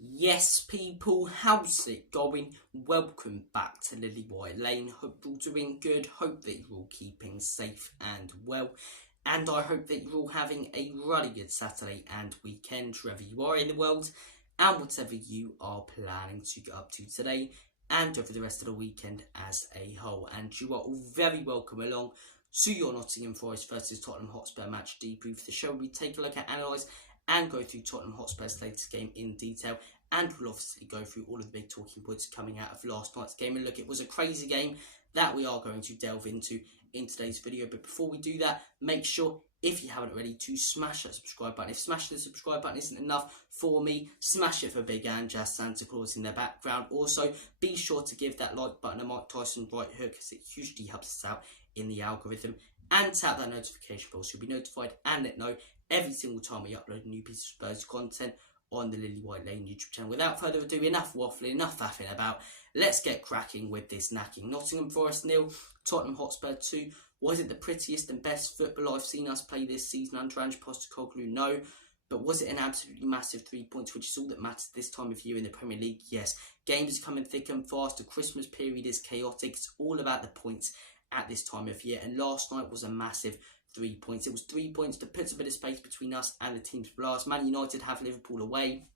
Yes, people, how's it going? Welcome back to Lily White Lane. Hope you're all doing good. Hope that you're all keeping safe and well. And I hope that you're all having a really good Saturday and weekend, wherever you are in the world, and whatever you are planning to get up to today and over the rest of the weekend as a whole. And you are all very welcome along to your Nottingham Forest versus Tottenham Hotspur match debrief, the show where we take a look at, analyse and go through Tottenham Hotspur's latest game in detail, and we'll obviously go through all of the big talking points coming out of last night's game. And look, it was a crazy game that we are going to delve into in today's video, but before we do that, make sure, if you haven't already, to smash that subscribe button. If smashing the subscribe button isn't enough for me, smash it for Big and Jazz Santa Claus in the background. Also, be sure to give that like button a Mike Tyson right hook, as it hugely helps us out in the algorithm, and tap that notification bell so you'll be notified and let know every single time we upload a new piece of Spurs content on the Lily White Lane YouTube channel. Without further ado, enough waffling, enough faffing about. Let's get cracking with this knacking. Nottingham Forest 0, Tottenham Hotspur 2. Was it the prettiest and best football I've seen us play this season under Ange Postecoglou? No. But was it an absolutely massive 3 points, which is all that matters this time of year in the Premier League? Yes. Games are coming thick and fast. The Christmas period is chaotic. It's all about the points at this time of year. And last night was a massive 3 points. It was 3 points to put a bit of space between us and the teams below us. Man United have Liverpool away,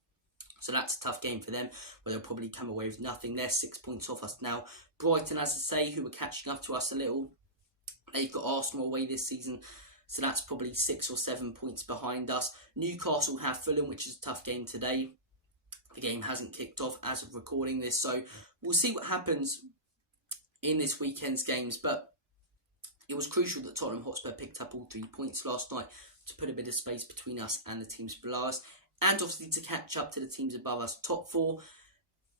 so that's a tough game for them, where they'll probably come away with nothing. They're 6 points off us now. Brighton, as I say, who are catching up to us a little, they've got Arsenal away this season, so that's probably 6 or 7 points behind us. Newcastle have Fulham, which is a tough game today. The game hasn't kicked off as of recording this, so we'll see what happens in this weekend's games. But it was crucial that Tottenham Hotspur picked up all 3 points last night to put a bit of space between us and the teams below us, and obviously to catch up to the teams above us. Top 4,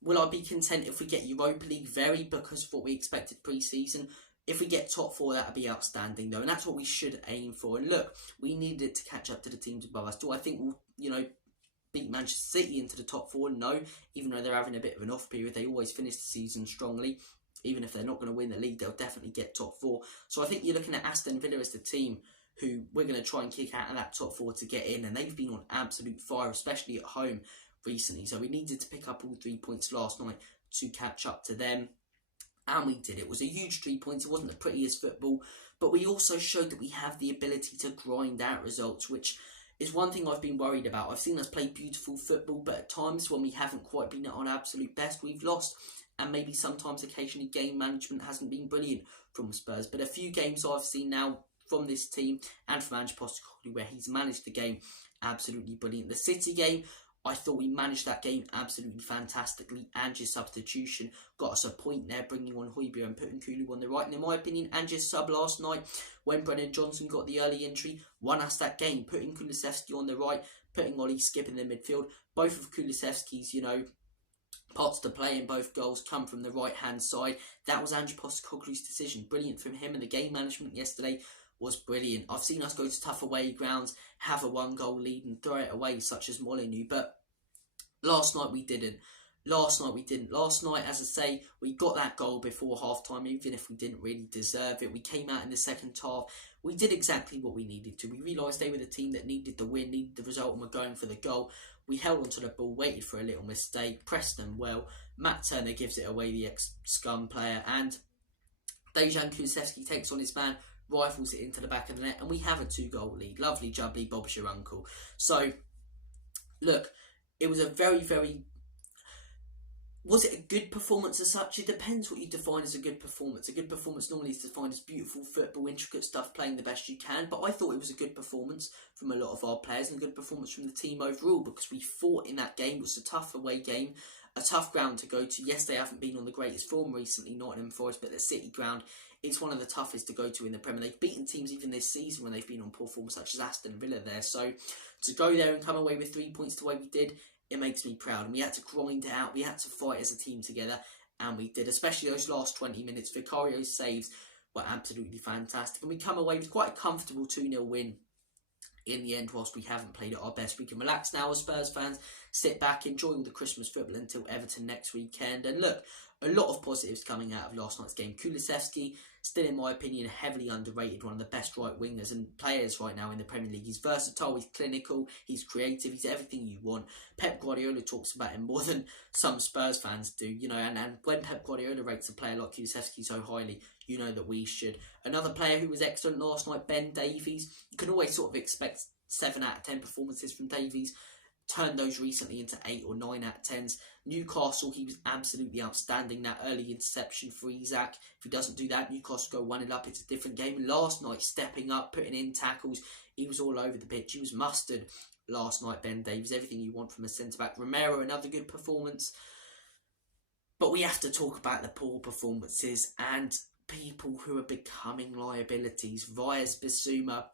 will I be content if we get Europa League? Very, because of what we expected pre-season. If we get top 4, that would be outstanding though, and that's what we should aim for. And look, we needed it to catch up to the teams above us. Do I think we'll, beat Manchester City into the top 4? No, even though they're having a bit of an off period. They always finish the season strongly. Even if they're not going to win the league, they'll definitely get top 4. So I think you're looking at Aston Villa as the team who we're going to try and kick out of that top 4 to get in. And they've been on absolute fire, especially at home recently. So we needed to pick up all 3 points last night to catch up to them. And we did. It was a huge 3 points. It wasn't the prettiest football, but we also showed that we have the ability to grind out results, which is one thing I've been worried about. I've seen us play beautiful football, but at times when we haven't quite been at our absolute best, we've lost. And maybe sometimes, occasionally, game management hasn't been brilliant from Spurs. But a few games I've seen now from this team and from Ange Postecoglou where he's managed the game absolutely brilliant. The City game, I thought we managed that game absolutely fantastically. Ange's substitution got us a point there, bringing on Højbjerg and putting Kulu on the right. And in my opinion, Ange's sub last night, when Brennan Johnson got the early entry, won us that game, putting Kulusevski on the right, putting Ollie Skip in the midfield. Both of Kulusevski's, parts to play in both goals come from the right-hand side. That was Ange Postecoglou's decision. Brilliant from him, and the game management yesterday was brilliant. I've seen us go to tough away grounds, have a 1-goal lead and throw it away, such as Molineux, but last night we didn't. Last night, as I say, we got that goal before half-time, even if we didn't really deserve it. We came out in the second half. We did exactly what we needed to. We realised they were the team that needed the win, needed the result, and were going for the goal. We held onto the ball, waited for a little mistake, pressed them well. Matt Turner gives it away, the ex-Scum player, and Dejan Kulusevski takes on his man, rifles it into the back of the net, and we have a 2-goal lead. Lovely jubbly, Bob's your uncle. So, look, it was a very, very... Was it a good performance as such? It depends what you define as a good performance. A good performance normally is defined as beautiful football, intricate stuff, playing the best you can. But I thought it was a good performance from a lot of our players and a good performance from the team overall, because we fought in that game. It was a tough away game, a tough ground to go to. Yes, they haven't been on the greatest form recently, Nottingham Forest, but the City ground, it's one of the toughest to go to in the Premier League. Beaten teams even this season when they've been on poor form, such as Aston Villa there. So to go there and come away with 3 points the way we did, it makes me proud. And we had to grind it out. We had to fight as a team together. And we did, especially those last 20 minutes. Vicario's saves were absolutely fantastic. And we come away with quite a comfortable 2-0 win in the end, whilst we haven't played at our best. We can relax now as Spurs fans, sit back, enjoy all the Christmas football until Everton next weekend. And look, a lot of positives coming out of last night's game. Kulusevski, still in my opinion, heavily underrated, one of the best right wingers and players right now in the Premier League. He's versatile, he's clinical, he's creative, he's everything you want. Pep Guardiola talks about him more than some Spurs fans do, you know, and when Pep Guardiola rates a player like Kulusevski so highly, you know that we should. Another player who was excellent last night, Ben Davies. You can always sort of expect 7 out of 10 performances from Davies. Turned those recently into 8 or 9 out of 10s. Newcastle, he was absolutely outstanding. That early interception for Isaac. If he doesn't do that, Newcastle go 1-0 up. It's a different game. Last night, stepping up, putting in tackles. He was all over the pitch. He was mustard last night, Ben Davies. Everything you want from a centre-back. Romero, another good performance. But we have to talk about the poor performances and people who are becoming liabilities. Vyas Bissouma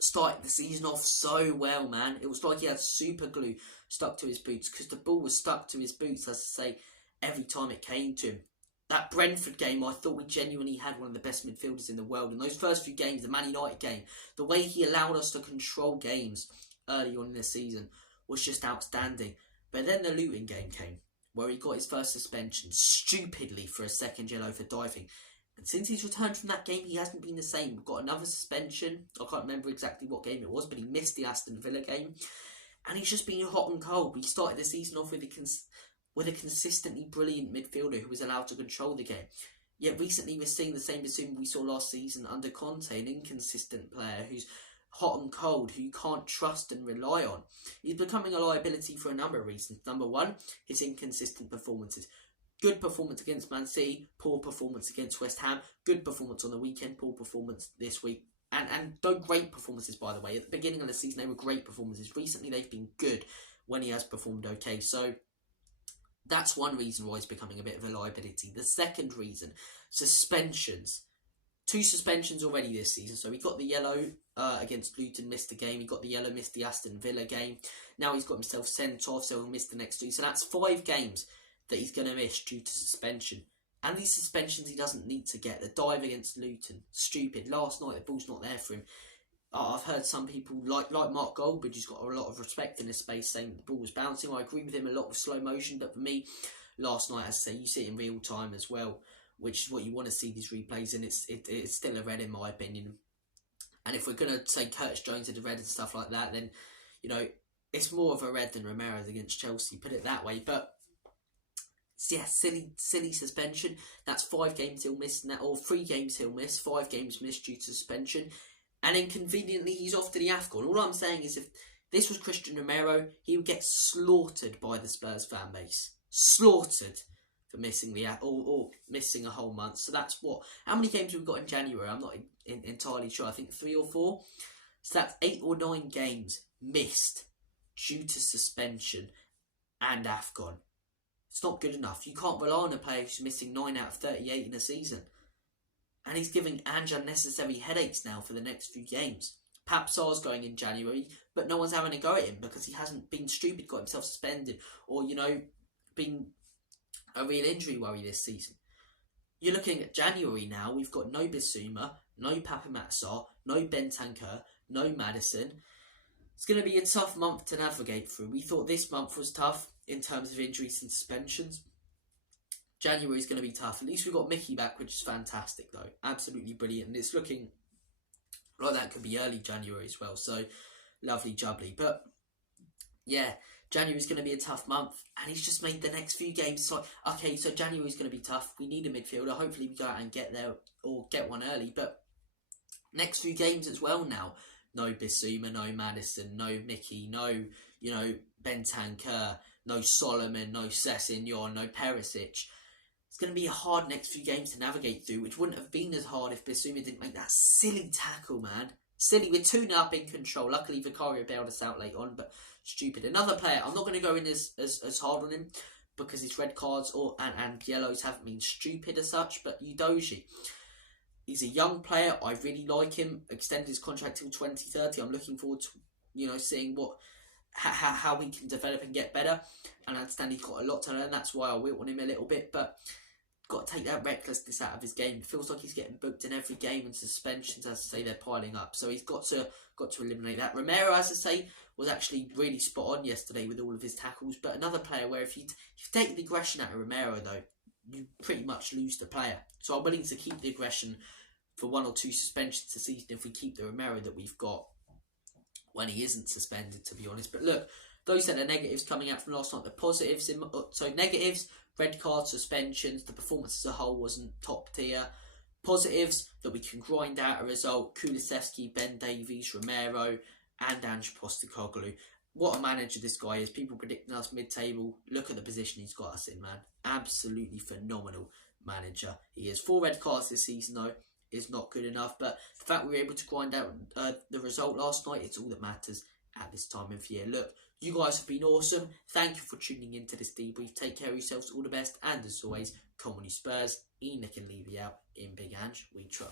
started the season off so well, man. It was like he had super glue stuck to his boots because the ball was stuck to his boots, as I say, every time it came to him. That Brentford game, I thought we genuinely had one of the best midfielders in the world. And those first few games, the Man United game, the way he allowed us to control games early on in the season was just outstanding. But then the Luton game came, where he got his first suspension, stupidly for a second yellow for diving. And since he's returned from that game, he hasn't been the same. We've got another suspension. I can't remember exactly what game it was, but he missed the Aston Villa game. And he's just been hot and cold. We started the season off with a consistently brilliant midfielder who was allowed to control the game. Yet recently we're seeing the same Bissouma we saw last season under Conte, an inconsistent player who's hot and cold, who you can't trust and rely on. He's becoming a liability for a number of reasons. Number one, his inconsistent performances. Good performance against Man City, poor performance against West Ham, good performance on the weekend, poor performance this week. And no great performances, by the way. At the beginning of the season, they were great performances. Recently, they've been good when he has performed okay. So that's one reason why he's becoming a bit of a liability. The second reason, suspensions. 2 suspensions already this season. So he got the yellow against Luton, missed the game. He got the yellow, missed the Aston Villa game. Now he's got himself sent off, so he'll miss the next 2. So that's 5 games that he's going to miss due to suspension. And these suspensions he doesn't need to get. The dive against Luton, stupid. Last night, the ball's not there for him. I've heard some people, like Mark Goldbridge, who's got a lot of respect in his space, saying the ball was bouncing. I agree with him a lot with slow motion, but for me, last night, as I say, you see it in real time as well, which is what you want to see these replays, and it's still a red in my opinion. And if we're going to say Curtis Jones did a red and stuff like that, then, you know, it's more of a red than Romero's against Chelsea, put it that way. But yeah, silly suspension. That's 5 games he'll miss, or 3 games he'll miss, 5 games missed due to suspension. And then conveniently, he's off to the AFCON. All I'm saying is if this was Christian Romero, he would get slaughtered by the Spurs fan base. Slaughtered for missing or missing a whole month. So that's what... How many games have we got in January? I'm not entirely sure. I think 3 or 4. So that's 8 or 9 games missed due to suspension and AFCON. It's not good enough. You can't rely on a player who's missing 9 out of 38 in a season. And he's giving Ange unnecessary headaches now for the next few games. Pap Sarr's going in January, but no one's having a go at him because he hasn't been stupid, got himself suspended, or, you know, been a real injury worry this season. You're looking at January now. We've got no Bissouma, no Papa Sarr, no Bentancur, no Maddison. It's going to be a tough month to navigate through. We thought this month was tough in terms of injuries and suspensions. January is going to be tough. At least we've got Mickey back, which is fantastic, though. Absolutely brilliant. And it's looking like that could be early January as well. So, lovely jubbly. But, yeah, January is going to be a tough month. And he's just made the next few games. It's like, okay, so January is going to be tough. We need a midfielder. Hopefully we go out and get there or get one early. But next few games as well now. No Bissouma, no Maddison, no Mickey, no, you know, Bentancur, no Solomon, no Sessegnon, no Perisic. It's going to be a hard next few games to navigate through, which wouldn't have been as hard if Bissouma didn't make that silly tackle, man. Silly. We're 2-0 up in control. Luckily, Vicario bailed us out late on, but stupid. Another player, I'm not going to go in as hard on him because his red cards and yellows haven't been stupid as such, but Udogie. He's a young player. I really like him. Extended his contract till 2030. I'm looking forward to, you know, seeing how he can develop and get better. And I understand he's got a lot to learn. That's why I will on him a little bit. But got to take that recklessness out of his game. It feels like he's getting booked in every game, and suspensions, as I say, they're piling up. So he's got to eliminate that. Romero, as I say, was actually really spot on yesterday with all of his tackles. But another player where if you take the aggression out of Romero, though, you pretty much lose the player. So I'm willing to keep the aggression for 1 or 2 suspensions this season if we keep the Romero that we've got when he isn't suspended, to be honest. But look, those are the negatives coming out from last night. The positives, so negatives, red card, suspensions, the performance as a whole wasn't top tier. Positives, that we can grind out a result. Kulusevski, Ben Davies, Romero, and Ange Postecoglou. What a manager this guy is. People predicting us mid-table. Look at the position he's got us in, man. Absolutely phenomenal manager. He has 4 red cards this season, though, is not good enough. But the fact we were able to grind out the result last night, it's all that matters at this time of year. Look, you guys have been awesome. Thank you for tuning into this debrief. Take care of yourselves. All the best. And as always, come on you Spurs. Enoch and Levy out. In Big Ange, we trust.